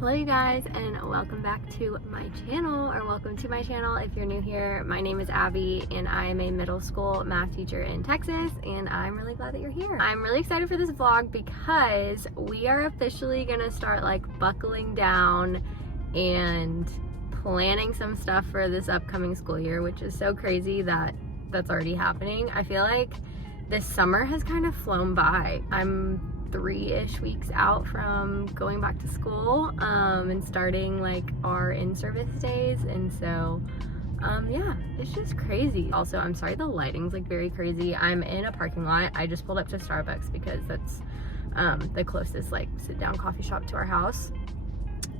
Hello you guys, and welcome back to my channel, or welcome to my channel if you're new here. My name is Abby and I am a middle school math teacher in Texas, and I'm really glad that you're here. I'm really excited for this vlog because we are officially gonna start like buckling down and planning some stuff for this upcoming school year, which is so crazy that that's already happening. I feel like this summer has kind of flown by. I'm 3-ish weeks out from going back to school and starting like our in-service days, and so yeah, it's just crazy. Also, I'm sorry the lighting's like very crazy. I'm in a parking lot. I just pulled up to Starbucks because that's the closest like sit-down coffee shop to our house.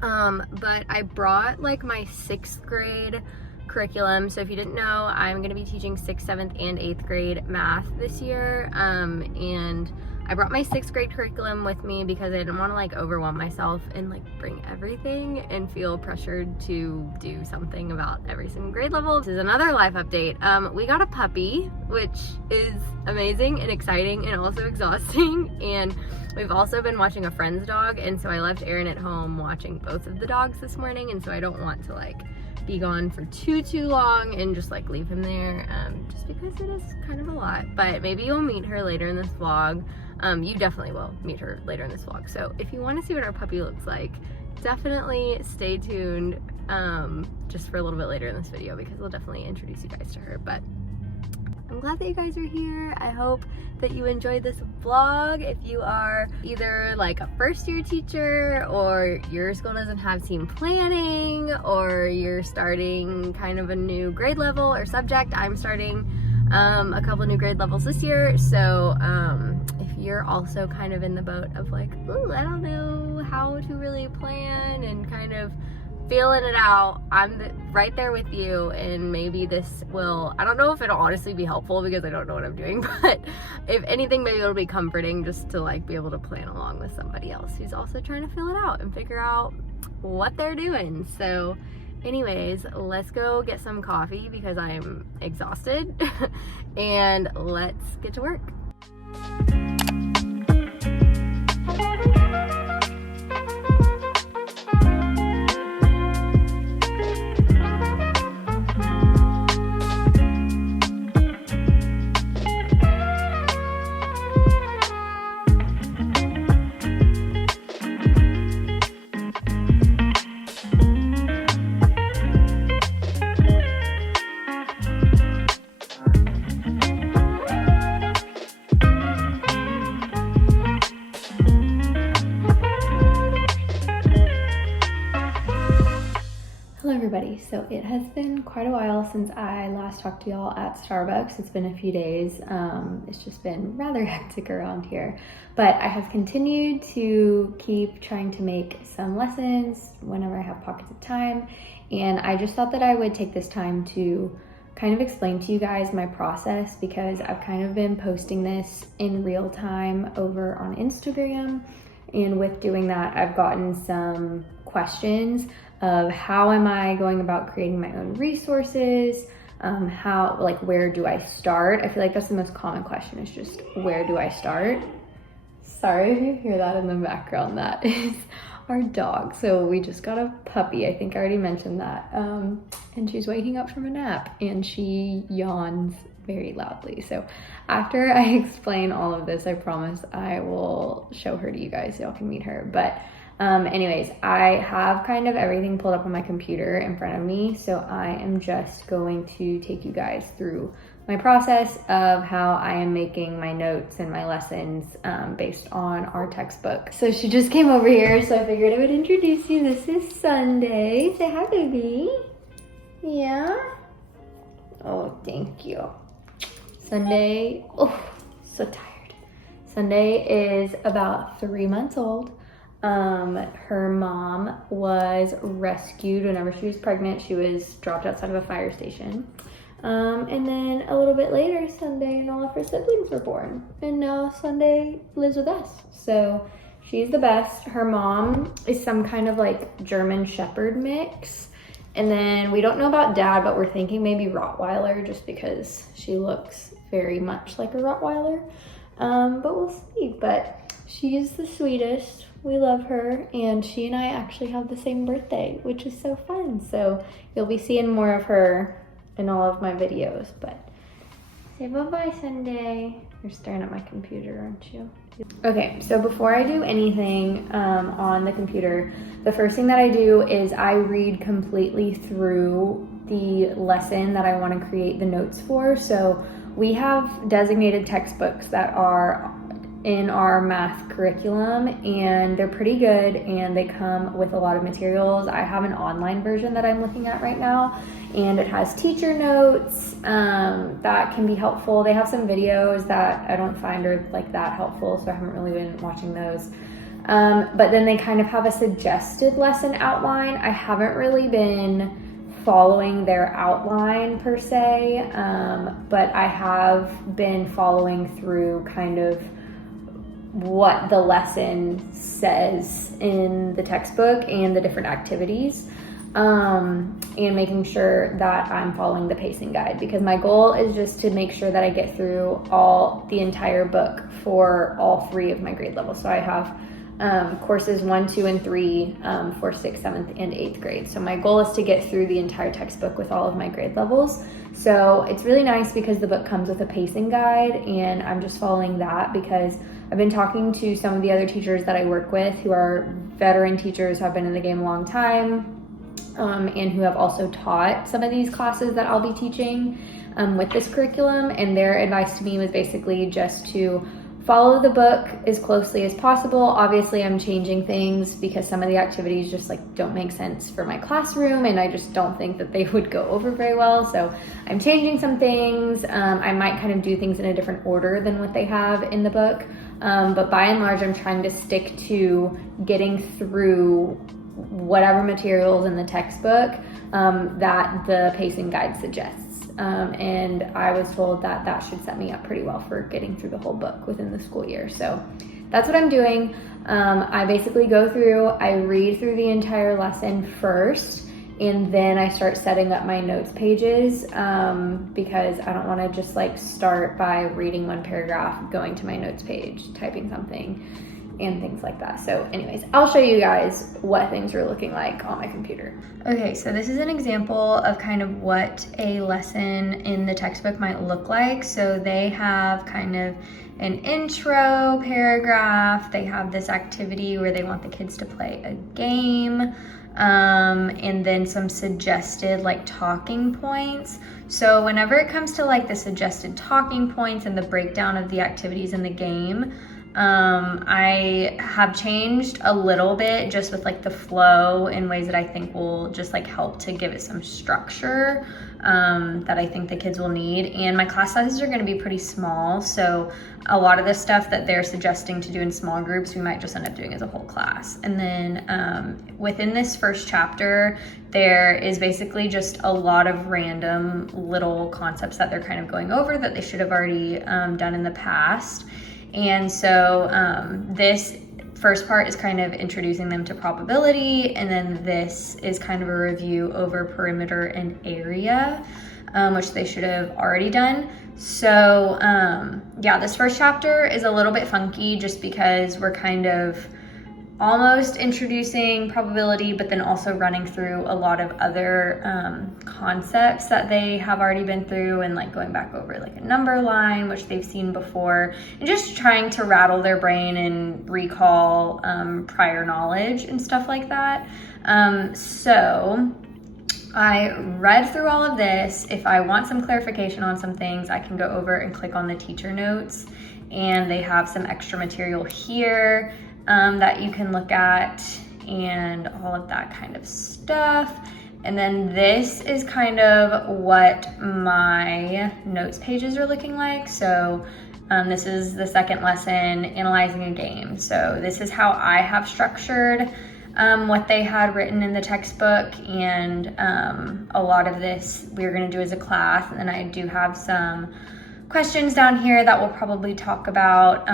But I brought like my 6th grade curriculum. So if you didn't know, I'm going to be teaching 6th, 7th, and 8th grade math this year, and I brought my 6th grade curriculum with me because I didn't want to like overwhelm myself and like bring everything and feel pressured to do something about every single grade level. This is another life update. We got a puppy, which is amazing and exciting and also exhausting, and we've also been watching a friend's dog, and so I left Aaron at home watching both of the dogs this morning, and so I don't want to like be gone for too long and just like leave him there, just because it is kind of a lot. But maybe you'll meet her later in this vlog. You definitely will meet her later in this vlog, so if you want to see what our puppy looks like, definitely stay tuned just for a little bit later in this video, because we'll definitely introduce you guys to her. But I'm glad that you guys are here. I hope that you enjoyed this vlog. If you are either like a first-year teacher, or your school doesn't have team planning, or you're starting kind of a new grade level or subject. I'm starting a couple new grade levels this year, so if you're also kind of in the boat of like, ooh, I don't know how to really plan and kind of feeling it out, I'm right there with you, and maybe this will, I don't know if it'll honestly be helpful because I don't know what I'm doing, but if anything, maybe it'll be comforting just to like be able to plan along with somebody else who's also trying to fill it out and figure out what they're doing. So anyways, let's go get some coffee because I'm exhausted and let's get to work. Hello everybody. So it has been quite a while since I last talked to y'all at Starbucks. It's been a few days. It's just been rather hectic around here, but I have continued to keep trying to make some lessons whenever I have pockets of time, and I just thought that I would take this time to kind of explain to you guys my process, because I've kind of been posting this in real time over on Instagram, and with doing that I've gotten some questions of how am I going about creating my own resources, how, like, where do I start? I feel like that's the most common question, is just where do I start? Sorry if you hear that in the background, that is our dog. So we just got a puppy, I think I already mentioned that, and she's waking up from a nap and she yawns very loudly. So after I explain all of this, I promise I will show her to you guys so y'all can meet her. But anyways, I have kind of everything pulled up on my computer in front of me, so I am just going to take you guys through my process of how I am making my notes and my lessons based on our textbook. So she just came over here, so I figured I would introduce you. This is Sunday. Say hi, baby. Yeah? Oh, thank you. Sunday, oh, so tired. Sunday is about 3 months old. Her mom was rescued whenever she was pregnant. She was dropped outside of a fire station. And then a little bit later, Sunday and all of her siblings were born. And now Sunday lives with us. So she's the best. Her mom is some kind of like German Shepherd mix. And then we don't know about dad, but we're thinking maybe Rottweiler, just because she looks very much like a Rottweiler. But we'll see. But she is the sweetest. We love her, and she and I actually have the same birthday, which is so fun. So you'll be seeing more of her in all of my videos. But say bye-bye, Sunday. You're staring at my computer, aren't you? Okay, so before I do anything on the computer, the first thing that I do is I read completely through the lesson that I want to create the notes for. So we have designated textbooks that are in our math curriculum, and they're pretty good, and they come with a lot of materials. I have an online version that I'm looking at right now, and it has teacher notes that can be helpful. They have some videos that I don't find are like that helpful, so I haven't really been watching those. But then they kind of have a suggested lesson outline. I haven't really been following their outline per se, but I have been following through kind of what the lesson says in the textbook and the different activities, and making sure that I'm following the pacing guide, because my goal is just to make sure that I get through the entire book for all 3 of my grade levels. So I have courses 1, 2, and 3 for 6th, 7th, and 8th grade. So my goal is to get through the entire textbook with all of my grade levels. So it's really nice because the book comes with a pacing guide, and I'm just following that because I've been talking to some of the other teachers that I work with who are veteran teachers who have been in the game a long time, and who have also taught some of these classes that I'll be teaching with this curriculum. And their advice to me was basically just to follow the book as closely as possible. Obviously, I'm changing things because some of the activities just don't make sense for my classroom, and I just don't think that they would go over very well. So I'm changing some things. I might kind of do things in a different order than what they have in the book. But by and large, I'm trying to stick to getting through whatever materials in the textbook that the pacing guide suggests. And I was told that that should set me up pretty well for getting through the whole book within the school year. So that's what I'm doing. I basically go through, I read through the entire lesson first, and then I start setting up my notes pages, because I don't want to just start by reading one paragraph, going to my notes page, typing something, and things like that. So anyways, I'll show you guys what things are looking like on my computer. Okay, so this is an example of kind of what a lesson in the textbook might look like. So they have kind of an intro paragraph. They have this activity where they want the kids to play a game, and then some suggested talking points. So whenever it comes to the suggested talking points and the breakdown of the activities in the game, I have changed a little bit just with the flow in ways that I think will just help to give it some structure that I think the kids will need. And my class sizes are going to be pretty small, so a lot of the stuff that they're suggesting to do in small groups, we might just end up doing as a whole class. And then within this first chapter, there is basically just a lot of random little concepts that they're kind of going over that they should have already done in the past. And so this first part is kind of introducing them to probability, and then this is kind of a review over perimeter and area, which they should have already done. So yeah, this first chapter is a little bit funky just because we're kind of almost introducing probability, but then also running through a lot of other concepts that they have already been through, and going back over a number line, which they've seen before, and just trying to rattle their brain and recall prior knowledge and stuff like that. So I read through all of this. If I want some clarification on some things, I can go over and click on the teacher notes, and they have some extra material here that you can look at, and all of that kind of stuff. And then this is kind of what my notes pages are looking like. So this is the second lesson, analyzing a game. So this is how I have structured what they had written in the textbook, and a lot of this we're going to do as a class. And then I do have some questions down here that we'll probably talk about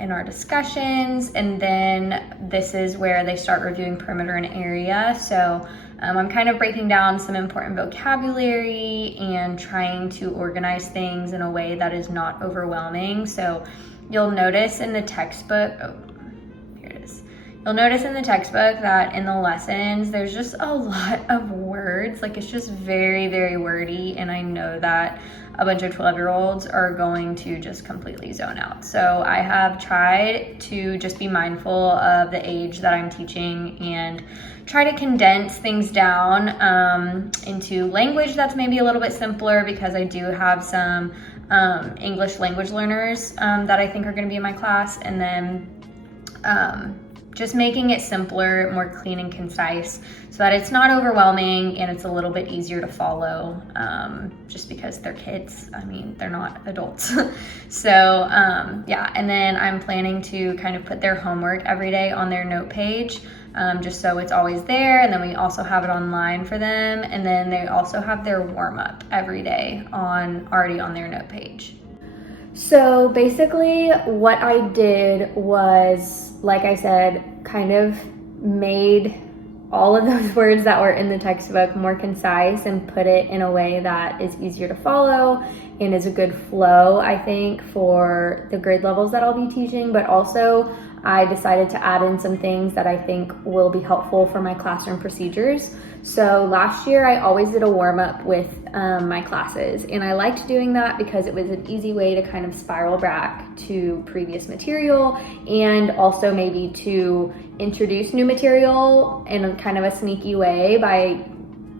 in our discussions. And then this is where they start reviewing perimeter and area. So I'm kind of breaking down some important vocabulary and trying to organize things in a way that is not overwhelming. So you'll notice in the textbook, You'll notice in the textbook that in the lessons, there's just a lot of words. Like, it's just very, very wordy, and I know that a bunch of 12-year-olds are going to just completely zone out. So I have tried to just be mindful of the age that I'm teaching and try to condense things down into language that's maybe a little bit simpler, because I do have some English language learners that I think are going to be in my class, and then just making it simpler, more clean and concise, so that it's not overwhelming and it's a little bit easier to follow, just because they're kids. I mean, they're not adults. So yeah, and then I'm planning to kind of put their homework every day on their note page, just so it's always there. And then we also have it online for them. And then they also have their warm-up every day already on their note page. So basically what I did was, like I said, kind of made all of those words that were in the textbook more concise and put it in a way that is easier to follow and is a good flow, I think, for the grade levels that I'll be teaching. But also I decided to add in some things that I think will be helpful for my classroom procedures. So last year I always did a warm-up with my classes, and I liked doing that because it was an easy way to kind of spiral back to previous material, and also maybe to introduce new material in a kind of a sneaky way by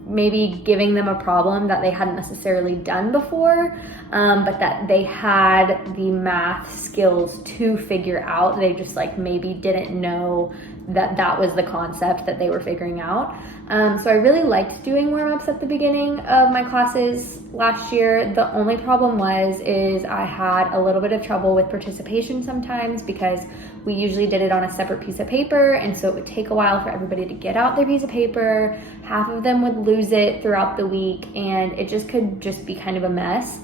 maybe giving them a problem that they hadn't necessarily done before, but that they had the math skills to figure out. They just like maybe didn't know that that was the concept that they were figuring out. So I really liked doing warm-ups at the beginning of my classes last year. The only problem is I had a little bit of trouble with participation sometimes, because we usually did it on a separate piece of paper, and so it would take a while for everybody to get out their piece of paper. Half of them would lose it throughout the week, and it just could just be kind of a mess.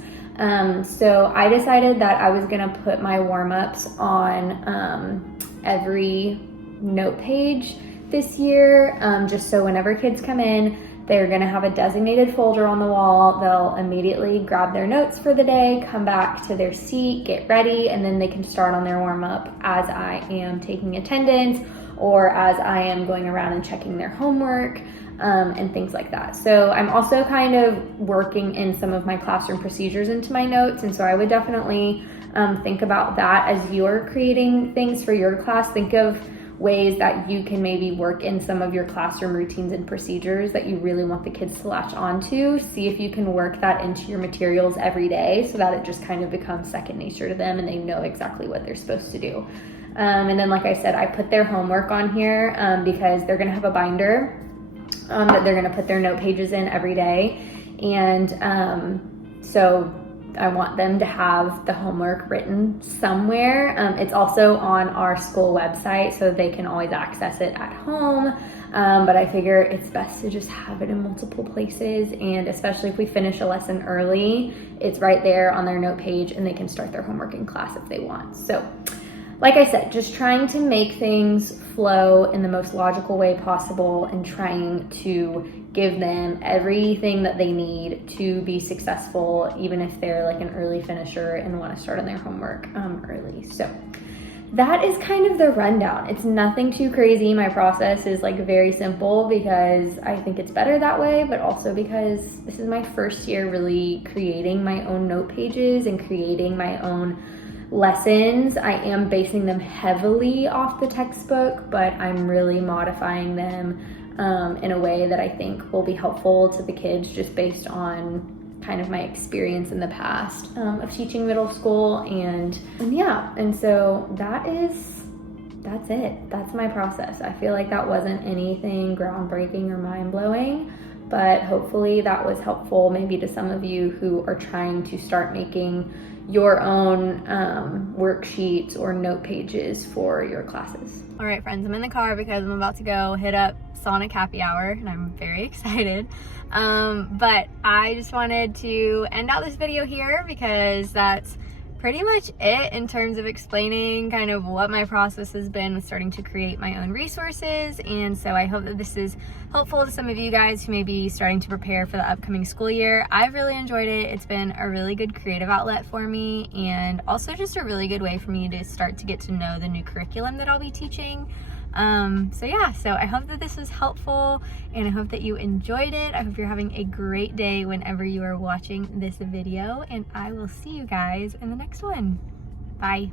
So I decided that I was gonna put my warm-ups on every note page this year, just so whenever kids come in, they're gonna have a designated folder on the wall. They'll immediately grab their notes for the day, come back to their seat, get ready, and then they can start on their warm-up as I am taking attendance, or as I am going around and checking their homework, and things like that. So I'm also kind of working in some of my classroom procedures into my notes, and so I would definitely think about that as you're creating things for your class. Think of ways that you can maybe work in some of your classroom routines and procedures that you really want the kids to latch onto. See if you can work that into your materials every day, so that it just kind of becomes second nature to them and they know exactly what they're supposed to do. And then, like I said, I put their homework on here because they're gonna have a binder that they're gonna put their note pages in every day. And so I want them to have the homework written somewhere. It's also on our school website, so they can always access it at home. But I figure it's best to just have it in multiple places, and especially if we finish a lesson early, it's right there on their note page and they can start their homework in class if they want. So like I said, just trying to make things flow in the most logical way possible, and trying to give them everything that they need to be successful, even if they're like an early finisher and want to start on their homework early. So that is kind of the rundown. It's nothing too crazy. My process is like very simple because I think it's better that way, but also because this is my first year really creating my own note pages and creating my own lessons. I am basing them heavily off the textbook, but I'm really modifying them in a way that I think will be helpful to the kids, just based on kind of my experience in the past of teaching middle school. And yeah, and so that's it. That's my process. I feel like that wasn't anything groundbreaking or mind-blowing, but hopefully that was helpful maybe to some of you who are trying to start making your own worksheets or note pages for your classes. All right, friends, I'm in the car because I'm about to go hit up Sonic Happy Hour, and I'm very excited. But I just wanted to end out this video here because that's pretty much it in terms of explaining kind of what my process has been with starting to create my own resources. And so I hope that this is helpful to some of you guys who may be starting to prepare for the upcoming school year. I've really enjoyed it. It's been a really good creative outlet for me, and also just a really good way for me to start to get to know the new curriculum that I'll be teaching. So yeah, so I hope that this was helpful and I hope that you enjoyed it. I hope you're having a great day whenever you are watching this video, and I will see you guys in the next one. Bye.